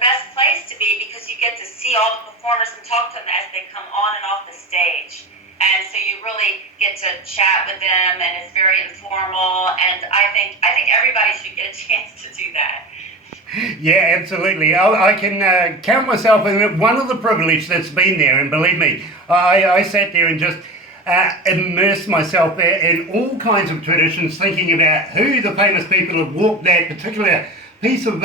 best place to be because you get to see all the performers and talk to them as they come on and off the stage. And so you really get to chat with them, and it's very informal. And I think everybody should get a chance to do that. Yeah, absolutely. I can count myself in one of the privilege that's been there, and believe me, I sat there and just immersed myself in all kinds of traditions, thinking about who the famous people have walked that particular piece of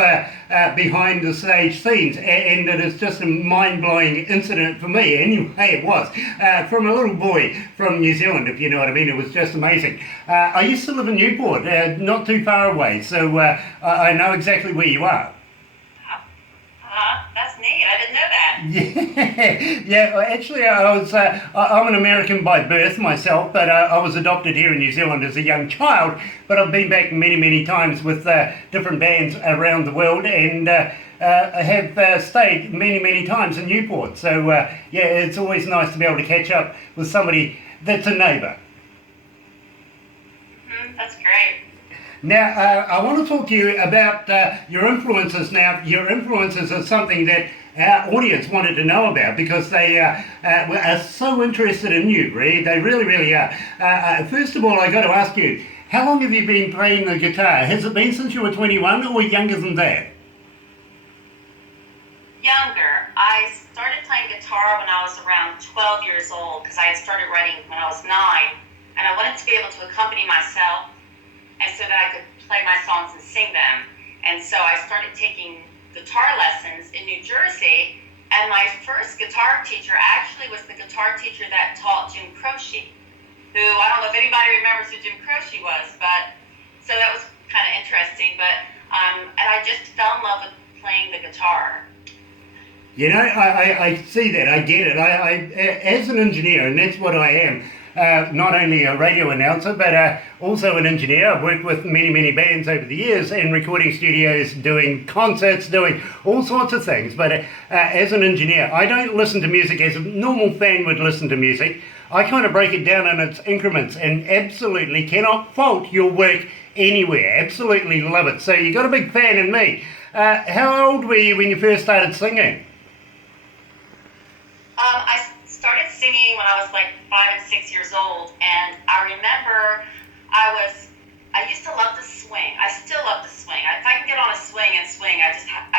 behind the stage scenes, and it is just a mind-blowing incident for me. Anyway, it was from a little boy from New Zealand, if you know what I mean. It was just amazing. I used to live in Newport, not too far away, so I know exactly where you are. That's neat. I didn't know Yeah, that. yeah. Actually, I'm an American by birth myself, but I was adopted here in New Zealand as a young child. But I've been back many, many times with different bands around the world, and I have stayed many, many times in Newport. So yeah, it's always nice to be able to catch up with somebody that's a neighbour. That's great. Now, I want to talk to you about your influences. Now, your influences are something that our audience wanted to know about because they are so interested in you, Re. They really, really are. First of all, I got to ask you, how long have you been playing the guitar? Has it been since you were 21 or younger than that? Younger. I started playing guitar when I was around 12 years old because I had started writing when I was 9, and I wanted to be able to accompany myself, and so that I could play my songs and sing them. And so I started taking guitar lessons in New Jersey, and my first guitar teacher actually was the guitar teacher that taught Jim Croce, who, I don't know if anybody remembers who Jim Croce was, but so that was kind of interesting. But and I just fell in love with playing the guitar. You know, I see that, I get it. I as an engineer, and that's what I am, not only a radio announcer, but also an engineer. I've worked with many, many bands over the years in recording studios, doing concerts, doing all sorts of things. But as an engineer, I don't listen to music as a normal fan would listen to music. I kind of break it down in its increments and absolutely cannot fault your work anywhere. Absolutely love it. So you got a big fan in me. How old were you when you first started singing? I started singing when I was like 5 and 6 years old, and I remember I used to love to swing. I still love to swing. If I can get on a swing and swing, I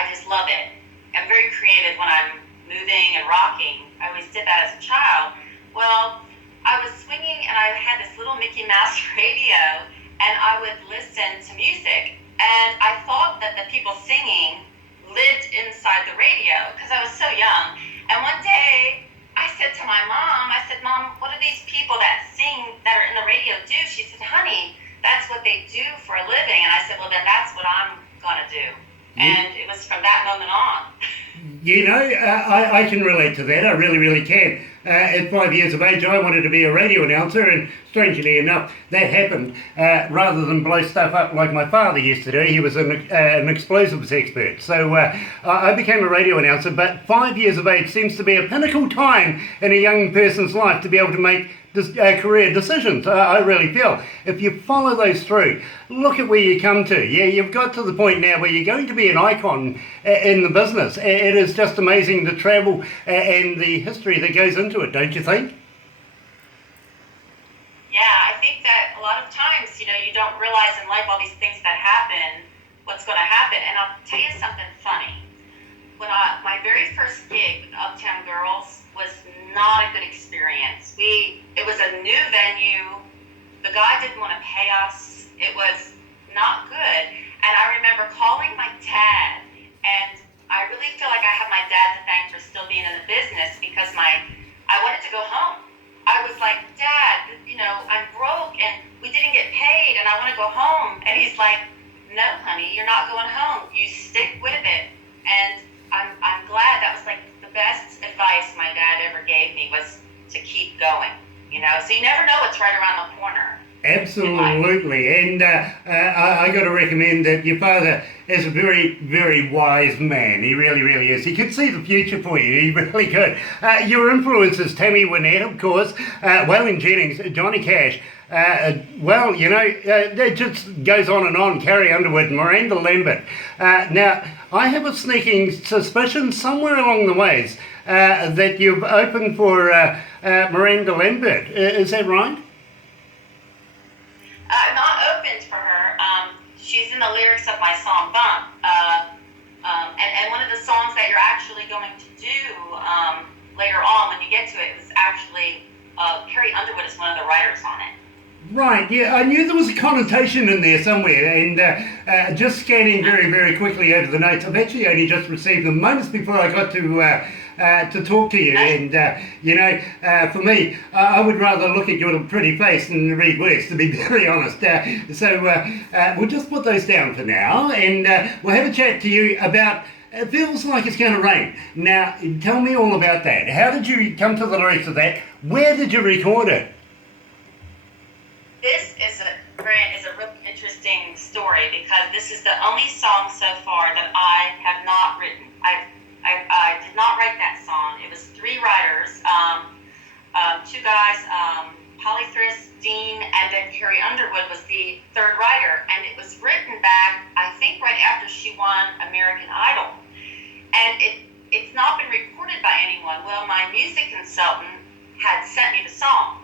just love it. I'm very creative when I'm moving and rocking. I always did that as a child. Well, I was swinging, and I had this little Mickey Mouse radio, and I would listen to music, and I thought that the people singing lived inside the radio because I was so young. And one day, I said to my mom, Mom, what do these people that sing, that are in the radio do? She said, honey, that's what they do for a living. And I said, well, then that's what I'm going to do. And it was from that moment on. You know, I can relate to that. I really, really can. At 5 years of age, I wanted to be a radio announcer, and strangely enough, that happened. Rather than blow stuff up like my father used to do, he was an explosives expert. So I became a radio announcer, but 5 years of age seems to be a pinnacle time in a young person's life to be able to make career decisions. I really feel if you follow those through, look at where you come to. Yeah, you've got to the point now where you're going to be an icon in the business. It is just amazing the travel and the history that goes into it, don't you think? Yeah, I think that a lot of times, you don't realize in life all these things that happen, what's going to happen. And I'll tell you something funny. When my very first gig with Uptown Girls was not a good experience. It was a new venue. The guy didn't want to pay us. It was not good. And I remember calling my dad, and I really feel like I have my dad to thank for still being in the business because I wanted to go home. I was like, Dad, I'm broke and we didn't get paid and I want to go home. And he's like, no, honey, you're not going home. You stick with it. And I'm glad. That was like the best advice my dad ever gave me was to keep going, So you never know what's right around the corner. Absolutely. And I got to recommend that your father is a very, very wise man. He really, really is. He could see the future for you. He really could. Your influences, Tammy Wynette, of course, Waylon Jennings, Johnny Cash. It just goes on and on. Carrie Underwood, Miranda Lambert. Now, I have a sneaking suspicion somewhere along the ways that you've opened for Miranda Lambert. Is that right? Not opened for her. She's in the lyrics of my song Bump. And one of the songs that you're actually going to do later on when you get to it is actually Carrie Underwood is one of the writers on it. Right, yeah, I knew there was a connotation in there somewhere, and just scanning very, very quickly over the notes, I've actually only just received them moments before I got to talk to you, and for me, I would rather look at your pretty face than read words, to be very honest. So we'll just put those down for now, and we'll have a chat to you about It Feels Like It's Going to Rain. Now, tell me all about that. How did you come to the lyrics of that? Where did you record it? This is a really interesting story because this is the only song so far that I have not written. I did not write that song. It was three writers, two guys, Polythris, Dean, and then Carrie Underwood was the third writer. And it was written back, I think, right after she won American Idol. And it's not been recorded by anyone. Well, my music consultant had sent me the song.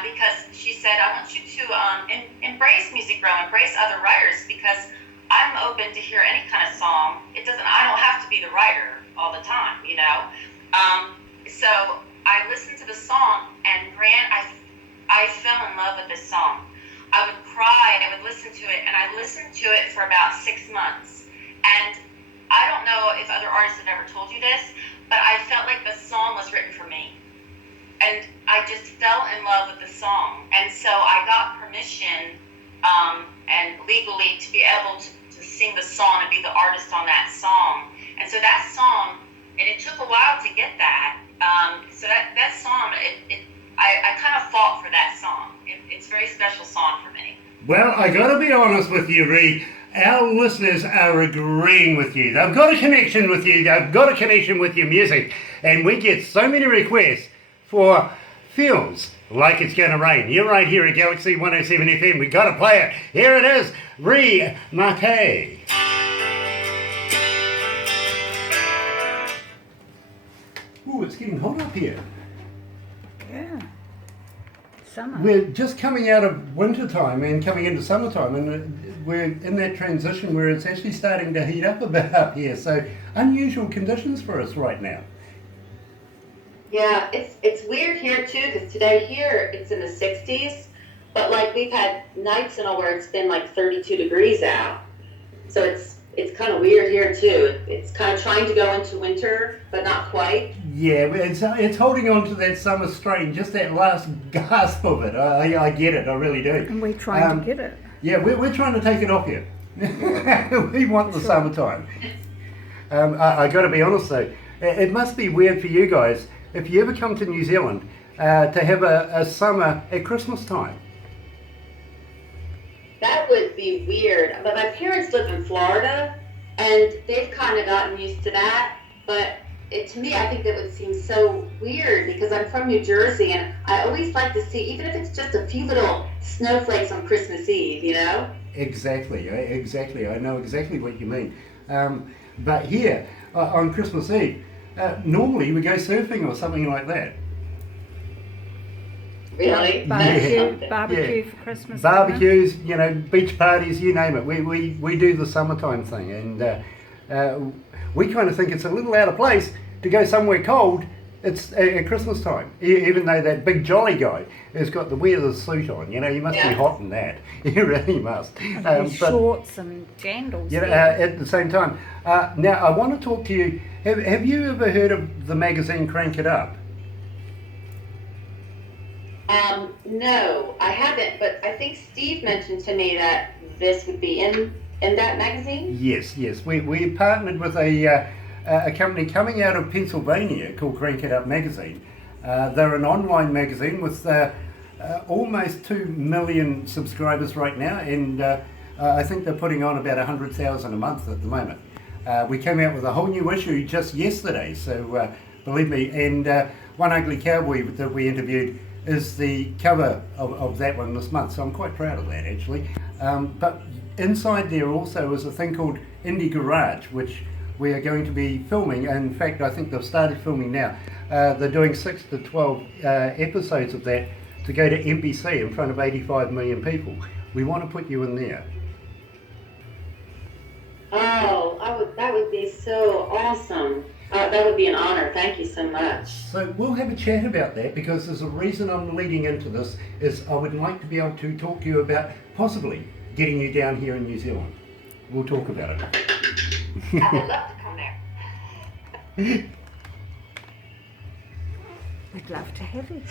Because she said, I want you to embrace Music Row, embrace other writers, because I'm open to hear any kind of song. I don't have to be the writer all the time, you know. So I listened to the song, and Grant, I fell in love with this song. I would cry, I would listen to it, and I listened to it for about 6 months. And I don't know if other artists have ever told you this, but I felt like the song was written for me. And I just fell in love with the song. And so I got permission and legally to be able to sing the song and be the artist on that song. And so that song, and it took a while to get that. So that song, I kind of fought for that song. It's a very special song for me. Well, I got to be honest with you, Ree. Our listeners are agreeing with you. They've got a connection with you. They've got a connection with your music. And we get so many requests for Feels Like It's Gonna Rain. You're right here at Galaxy 107 FM. We gotta play it. Here it is, Re Mattei. Ooh, it's getting hot up here. Yeah. Summer. We're just coming out of winter time and coming into summertime, and we're in that transition where it's actually starting to heat up a bit up here. So unusual conditions for us right now. Yeah, it's weird here too, because today here it's in the 60s, but like we've had nights and all where it's been like 32 degrees out. So it's kind of weird here too. It's kind of trying to go into winter, but not quite. Yeah, it's holding on to that summer strain, just that last gasp of it. I get it, I really do. And we're trying to get it. Yeah, we're trying to take it off you. We want the summertime. I got to be honest though, it must be weird for you guys if you ever come to New Zealand to have a summer at Christmas time. That would be weird. But my parents live in Florida, and they've kind of gotten used to that. But to me, I think that would seem so weird because I'm from New Jersey, and I always like to see, even if it's just a few little snowflakes on Christmas Eve, you know? Exactly. I know exactly what you mean. But here, on Christmas Eve, normally we go surfing or something like that. Really? Barbecue for Christmas. Barbecues, you know, beach parties, you name it. We do the summertime thing, and we kind of think it's a little out of place to go somewhere cold. It's at Christmas time, even though that big jolly guy has got the weather suit on. You know, you must be hot in that. You really must. Shorts and jandals. Yeah, at the same time. Now, I want to talk to you. Have you ever heard of the magazine Crank It Up? No, I haven't, but I think Steve mentioned to me that this would be in that magazine. Yes. We partnered with a company coming out of Pennsylvania called Crank It Up Magazine. They're an online magazine with almost 2 million subscribers right now, and I think they're putting on about 100,000 a month at the moment. We came out with a whole new issue just yesterday, so believe me, and One Ugly Cowboy that we interviewed is the cover of that one this month, so I'm quite proud of that actually. But inside there also is a thing called Indie Garage, which we are going to be filming. And in fact, I think they've started filming now. They're doing 6 to 12 episodes of that to go to NBC in front of 85 million people. We want to put you in there. Oh, that would be so awesome. That would be an honor. Thank you so much. So we'll have a chat about that, because there's a reason I'm leading into this, is I would like to be able to talk to you about possibly getting you down here in New Zealand. We'll talk about it. I would love to come there. We'd love to have you.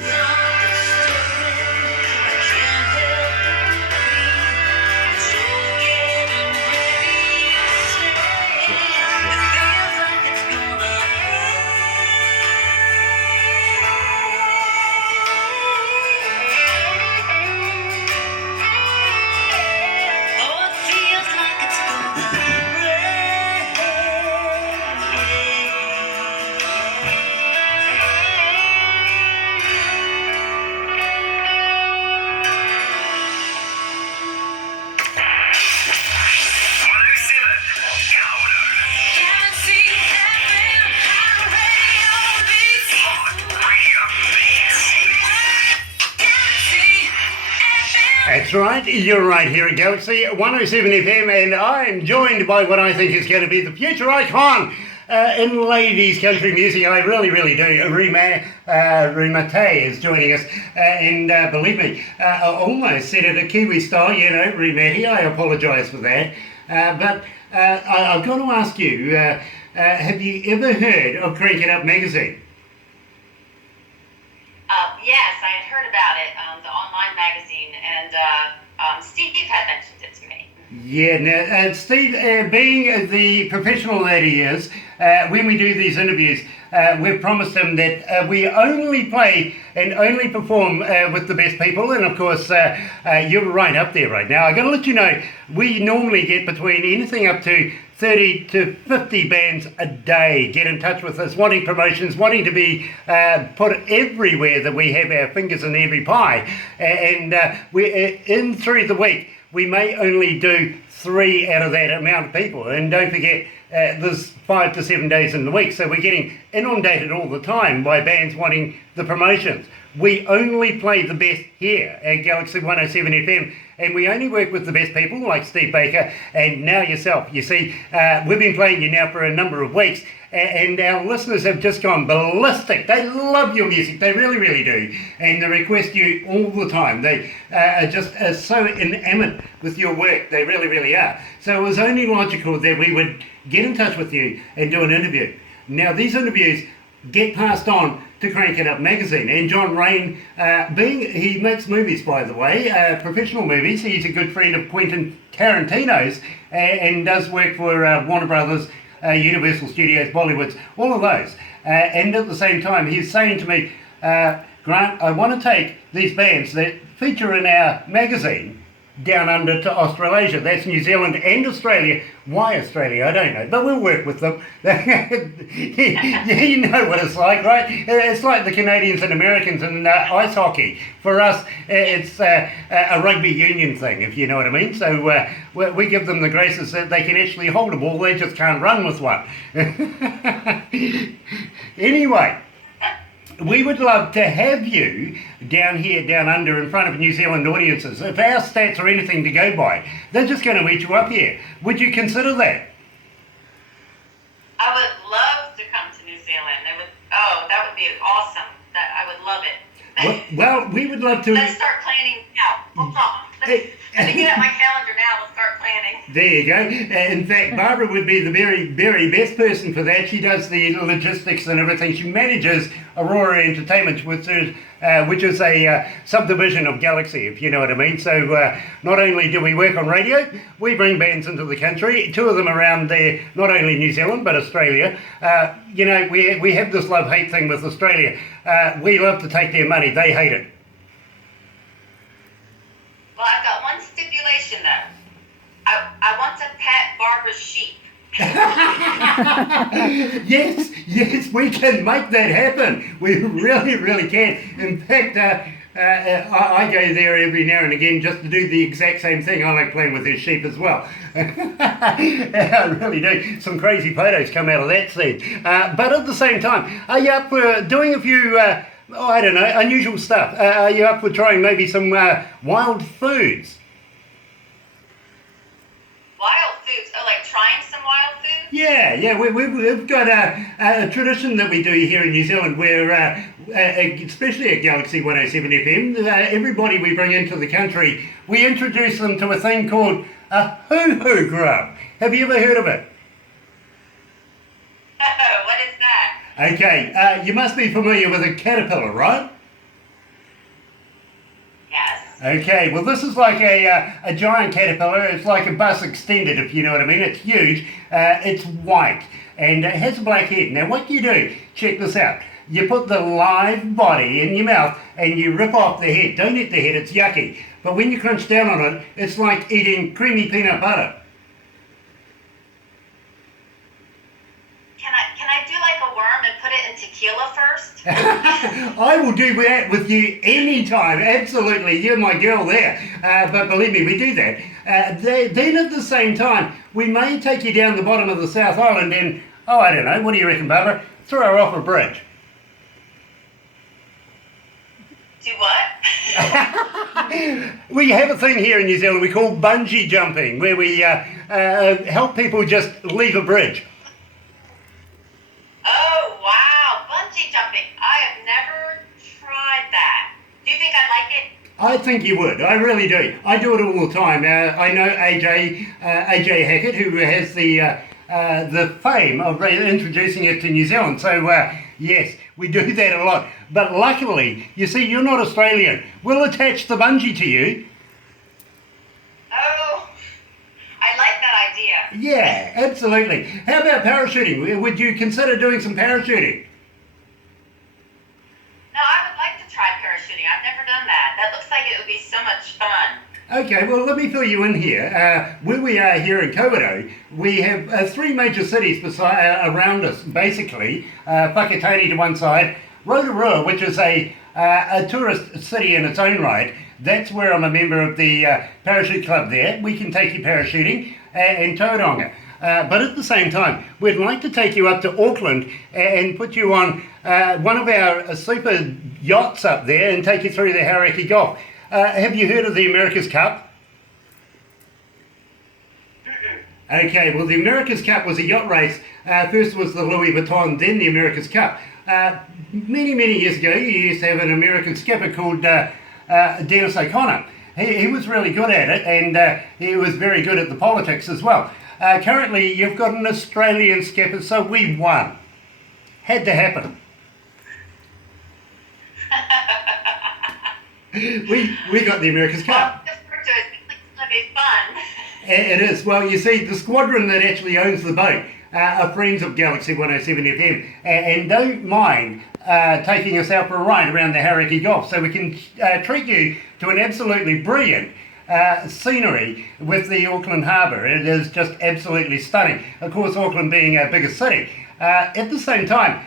That's right, you're right here at Galaxy 107 FM, and I'm joined by what I think is going to be the future icon in ladies country music. I really, really do. Re Mattei is joining us, and believe me, I almost said it a Kiwi style, you know, Re Mattei. I apologise for that. But I've got to ask you, have you ever heard of Crank It Up magazine? Yes, I had heard about it, the online magazine, and Steve had mentioned it to me. Yeah, now Steve, being the professional that he is, when we do these interviews, we've promised him that we only play and only perform with the best people, and of course you're right up there right now. I've got to let you know, we normally get between anything up to 30 to 50 bands a day get in touch with us, wanting promotions, wanting to be put everywhere that we have our fingers in every pie. And we're in through the week, we may only do 3 out of that amount of people. And don't forget, there's 5 to 7 days in the week, so we're getting inundated all the time by bands wanting the promotions. We only play the best here at Galaxy 107 FM, and we only work with the best people like Steve Baker and now yourself. You see, we've been playing you now for a number of weeks, and our listeners have just gone ballistic. They love your music, they really, really do, and they request you all the time. They are just so enamored with your work, they really, really are. So it was only logical that we would get in touch with you and do an interview. Now these interviews get passed on to Crank It Up magazine, and John Rain, he makes movies, by the way, professional movies. He's a good friend of Quentin Tarantino's, and does work for Warner Brothers, Universal Studios, Bollywoods, all of those. And at the same time, he's saying to me, Grant, I want to take these bands that feature in our magazine down under to Australasia. That's New Zealand and Australia. Why Australia? I don't know, but we'll work with them. You know what it's like, right? It's like the Canadians and Americans in ice hockey. For us, it's a rugby union thing, if you know what I mean. So we give them the graces that they can actually hold a ball, they just can't run with one. Anyway, we would love to have you down here, down under, in front of New Zealand audiences. If our stats are anything to go by, they're just going to eat you up here. Would you consider that? I would love to come to New Zealand. That would be awesome. I would love it. Well, we would love to. Let's start planning now. Hold on. Let me get out my calendar now. We'll start planning. There you go. In fact, Barbara would be the very, very best person for that. She does the logistics and everything. She manages Aurora Entertainment, which is a subdivision of Galaxy, if you know what I mean. So not only do we work on radio, we bring bands into the country, 2 of them around there, not only New Zealand, but Australia. You know, we have this love-hate thing with Australia. We love to take their money. They hate it. Well, I've got one stipulation, though. I want to pet Barbara's sheep. Yes, we can make that happen. We really, really can. In fact, I go there every now and again just to do the exact same thing. I like playing with their sheep as well. I really do. Some crazy photos come out of that scene. But at the same time, are you up for doing a few, I don't know, unusual stuff? Are you up for trying maybe some wild foods? Wild foods? Oh, like trying some wild foods? Yeah, we've got a tradition that we do here in New Zealand where, especially at Galaxy 107 FM, everybody we bring into the country, we introduce them to a thing called a hoo-hoo grub. Have you ever heard of it? What is that? Okay, you must be familiar with a caterpillar, right? Yes. Okay, well this is like a giant caterpillar. It's like a bus extended, if you know what I mean. It's huge, it's white, and it has a black head. Now what you do, check this out. You put the live body in your mouth and you rip off the head. Don't eat the head, it's yucky. But when you crunch down on it, it's like eating creamy peanut butter. Can I do like a worm and put it in tequila first? I will do that with you anytime, absolutely. You're my girl there. But believe me, we do that. Then at the same time, we may take you down the bottom of the South Island and, oh, I don't know, what do you reckon, Barbara? Throw her off a bridge. Do what? We have a thing here in New Zealand we call bungee jumping, where we help people just leave a bridge. Oh, wow. Bungee jumping. I have never tried that. Do you think I'd like it? I think you would. I really do. I do it all the time. I know AJ Hackett, who has the fame of introducing it to New Zealand. So, yes, we do that a lot. But luckily, you see, you're not Australian. We'll attach the bungee to you. Oh, I like that idea. Yeah, absolutely. How about parachuting? Would you consider doing some parachuting? No, I would like to try parachuting. I've never done that. That looks like it would be so much fun. Okay, well, let me fill you in here. Where we are here in Kawerau, we have three major cities around us, basically. Whakatane to one side, Rotorua, which is a tourist city in its own right. That's where I'm a member of the parachute club there. We can take you parachuting, and Tauranga. But at the same time, we'd like to take you up to Auckland and put you on one of our super yachts up there and take you through the Hauraki Gulf. Have you heard of the America's Cup? Okay, well the America's Cup was a yacht race. First was the Louis Vuitton, then the America's Cup. Many years ago, you used to have an American skipper called Dennis O'Connor. He was really good at it, and he was very good at the politics as well. Currently, you've got an Australian skipper, so we won. Had to happen. We got the America's Cup. Well, it's going to be fun. It is. Well, you see, the squadron that actually owns the boat are friends of Galaxy 107 FM and don't mind taking us out for a ride around the Hauraki Gulf, so we can treat you to an absolutely brilliant scenery with the Auckland Harbour. It is just absolutely stunning. Of course, Auckland being our biggest city. At the same time,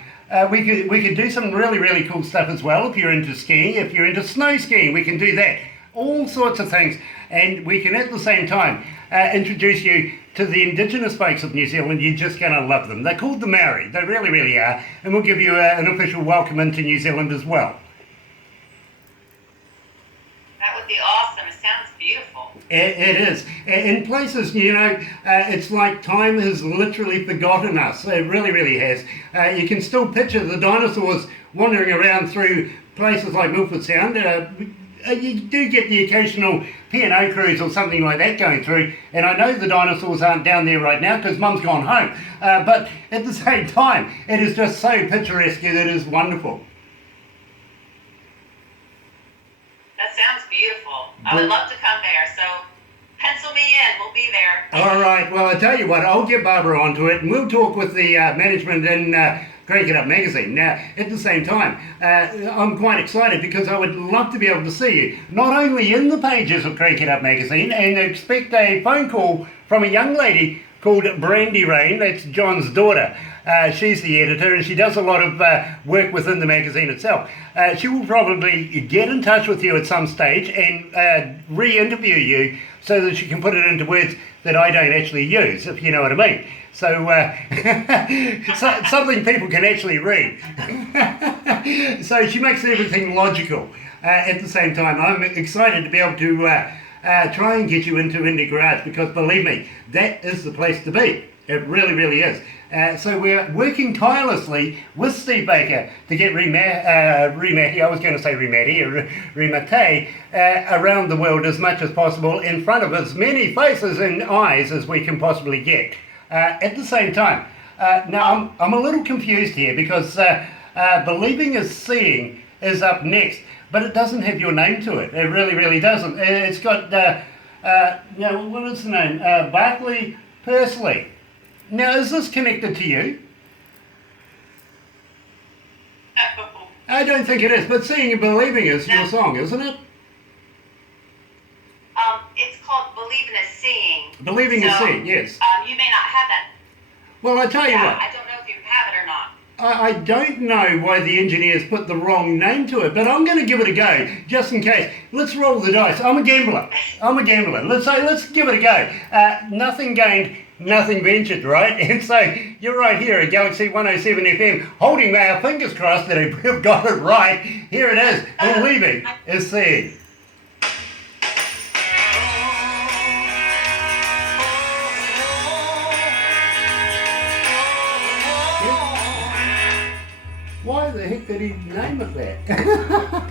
we could do some really cool stuff as well. If you're into skiing, if you're into snow skiing, we can do that. All sorts of things, and we can at the same time introduce you to the indigenous folks of New Zealand. You're just going to love them. They're called the Maori. They really are, and we'll give you an official welcome into New Zealand as well. That would be awesome. It sounds beautiful. It is. In places, you know, it's like time has literally forgotten us. It really has. You can still picture the dinosaurs wandering around through places like Milford Sound. You do get the occasional P&O cruise or something like that going through, and I know the dinosaurs aren't down there right now because Mum's gone home. But at the same time, it is just so picturesque that it is wonderful. That sounds beautiful. I would love to come there, so pencil me in. We'll be there. All right. Well, I tell you what, I'll get Barbara onto it, and we'll talk with the management in Crank It Up magazine. Now, at the same time, I'm quite excited because I would love to be able to see you, not only in the pages of Crank It Up magazine, and expect a phone call from a young lady called Brandy Rain, that's John's daughter. She's the editor, and she does a lot of work within the magazine itself. She will probably get in touch with you at some stage and re-interview you so that she can put it into words that I don't actually use, if you know what I mean. So, something people can actually read. So she makes everything logical. At the same time, I'm excited to be able to try and get you into Indie Garage, because believe me, that is the place to be. It really, really is. So we're working tirelessly with Steve Baker to get Re Mattei, I was going to say Re Mattei, Re Mattei, around the world as much as possible, in front of as many faces and eyes as we can possibly get. At the same time, now I'm a little confused here, because Believing is Seeing is up next, but it doesn't have your name to it. It really, really doesn't. It's got, what is the name? Barclay Pursley. Now, is this connected to you? I don't think it is, but Seeing and Believing is your song, isn't it? It's called Believing is Seeing. Believing is Seeing, yes. You may not have that. Well, I tell you what. I don't know if you have it or not. I don't know why the engineers put the wrong name to it, but I'm going to give it a go, just in case. Let's roll the dice. I'm a gambler. Let's give it a go. Nothing gained, nothing ventured, right? And so you're right here at Galaxy 107 FM, holding our fingers crossed that we've got it right. Here it is. Believing is Seeing. Why the heck did he name it that?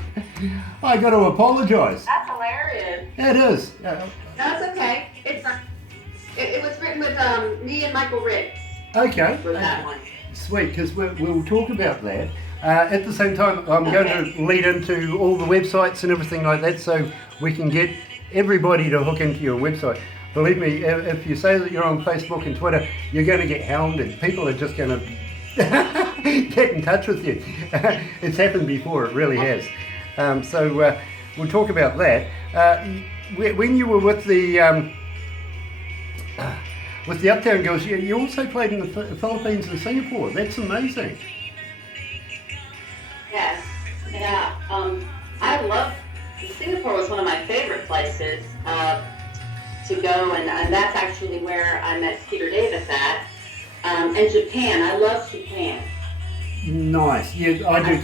I got to apologise. That's hilarious. It is. No, it's okay. It was written with me and Michael Ricks. Okay. For that one. Sweet, because we'll talk about that. At the same time, I'm going to lead into all the websites and everything like that, so we can get everybody to hook into your website. Believe me, if you say that you're on Facebook and Twitter, you're going to get hounded. People are just going to get in touch with you. It's happened before, it really has. So we'll talk about that. When you were with the Uptown Girls, you also played in the Philippines and Singapore. That's amazing. Yes. Yeah. I love Singapore. Was one of my favorite places to go, and that's actually where I met Peter Davis at. And Japan. I love Japan. Nice. Yeah, I do.